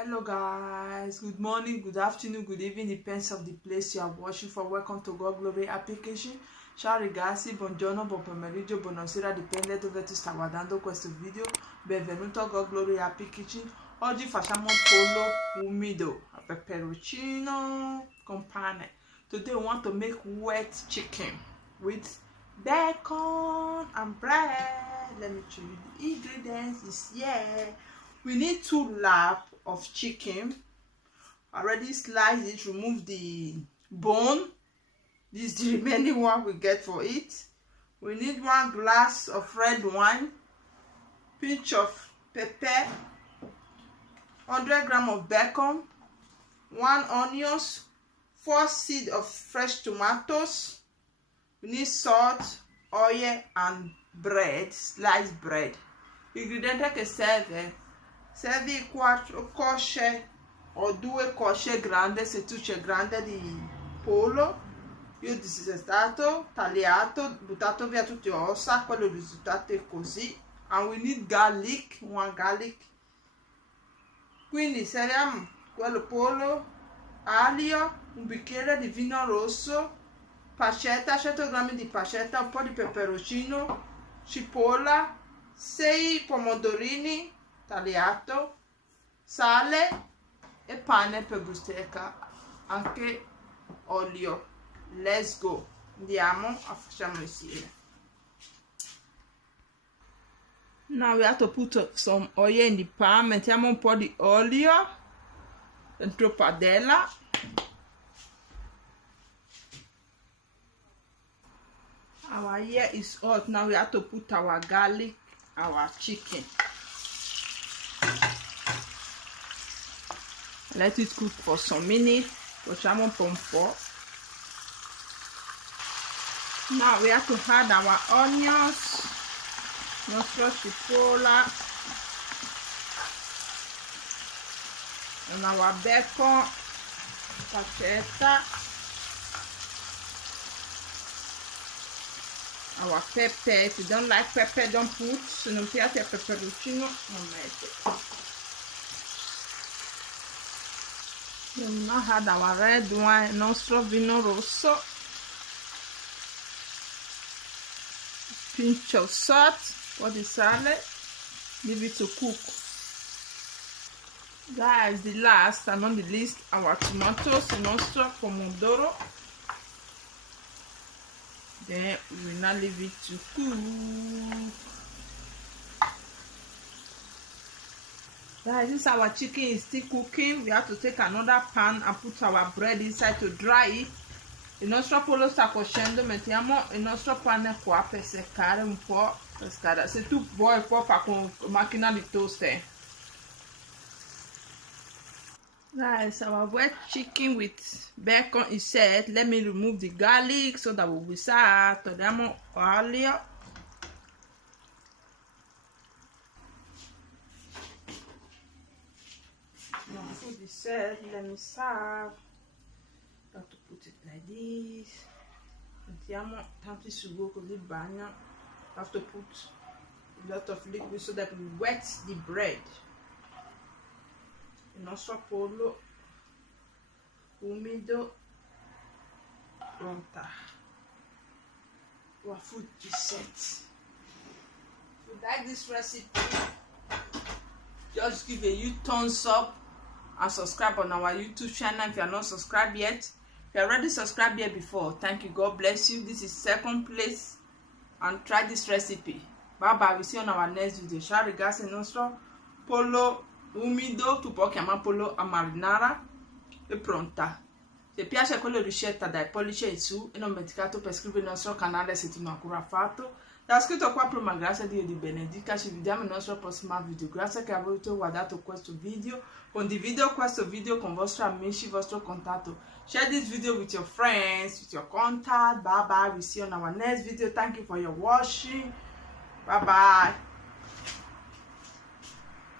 Hello guys, good morning, good afternoon, good evening, depends on the place you are watching from. Welcome to God Glory Happy Kitchen. Ciao ragazzi, buongiorno, buon pomeriggio, buonasera, dipende dove tu stai guardando questo video. Benvenuto a God Glory Happy Kitchen. Oggi facciamo pollo umido, a peperoncino con pane. Today we want to make wet chicken with bacon and bread. Let me show you the ingredients. Is here. We need 2 laps of chicken. Already sliced it, remove the bone. This is the remaining one we get for it. We need 1 glass of red wine, pinch of pepper, 100 grams of bacon, 1 onions, 4 seeds of fresh tomatoes. We need salt, oil and bread, sliced bread. Ingredienti che servi 4 cosce o 2 cosce grandi se tu c'è grande di pollo. Io disestato, tagliato, buttato via tutte le ossa. Quello risultato è così. And we need garlic, 1 garlic. Quindi serviamo quello pollo, olio, un bicchiere di vino rosso, pancetta, 100 grammi di pancetta, un po' di peperoncino, cipolla, 6 pomodorini tagliato, sale e pane per bruschetta, anche olio. Let's go, andiamo a facciamo insieme. Now we have to put some oil in the pan. Mettiamo un po' di olio dentro padella. Our hair is hot. Now we have to put our garlic, our chicken. Let it cook for some minutes. Facciamo un po'. Now we have to add our onions, nostra cipolla, and our bacon, pancetta, our pepper. If you don't like pepper, don't put. Se non piace il peperoncino, non mette. We now add our red wine, nostro vino rosso, pinch of salt for the salad. Leave it to cook. Guys, the last and not the least, our tomatoes, nostro pomodoro. Then we will now leave it to cook. Guys, this our chicken is still cooking. We have to take another pan and put our bread inside to dry it. Il nostro pollo sta cuocendo, mettiamo il nostro pane qua per seccare un po'. Se tu vuoi puoi fare con macchina di toaster. Guys, our wet chicken with bacon is set. Let me remove the garlic so that we'll be set. Togliamo olio. Now food is set. Let me serve. Have to put it like this. Mettiamo tanti sugo così bagna. Have to put a lot of liquid so that we wet the bread. Il nostro pollo umido pronta. Our food is set. If you like this recipe, just give a huge thumbs up and subscribe on our YouTube channel if you are not subscribed yet. If you already subscribed here before, thank you, God bless you. This is 2nd place and try this recipe. Bye bye, we see you on our next video. Ciao ragazzi, il nostro pollo umido, tu puoi chiamare pollo a marinara, è pronta. Se piace quella ricetta dai pollice in su e non dimenticato per iscrivervi al nostro canale se tu non ancora fatto. Da scritto qua prima, grazie a Dio di benedica, ci vediamo nel nostro prossimo video. Grazie che avete guardato questo video. Condivido questo video con vostri amici, vostro contatto. Share this video with your friends, with your contact. Bye bye, we see you on our next video. Thank you for your watching. Bye bye.